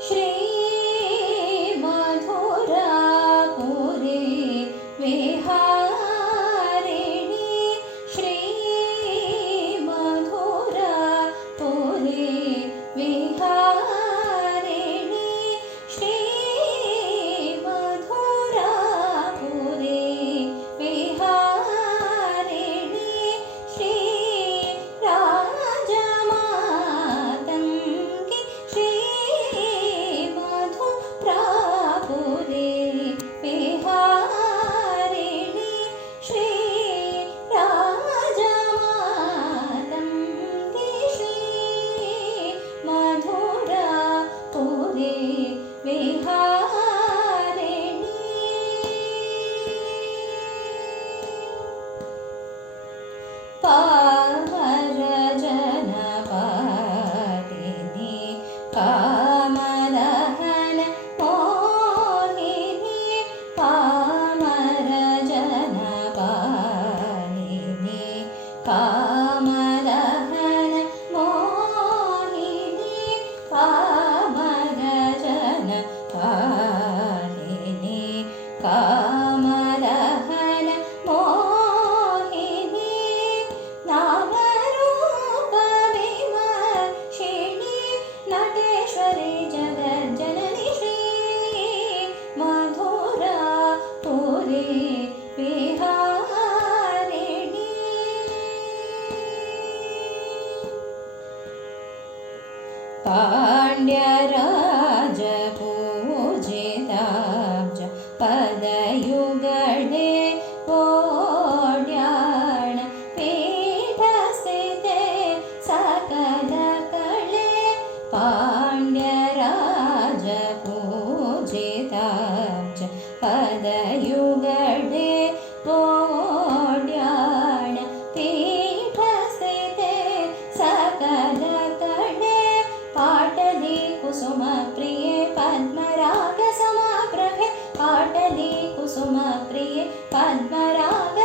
Shri विहारिणि पामरजनपालिनि कामदहन मोहिनि पामरजनपालिनि कामदहन पाण्ड्यराजपूजिताब्ज पदयुगणे ओड्याण पीठस्थिते सकलकळे पाण्ड्यराजपूजिताब्ज पदयुगणे कुसुमप्रिये पद्मरागसमाप्रभे पाटली कुसुमप्रिये पद्मराग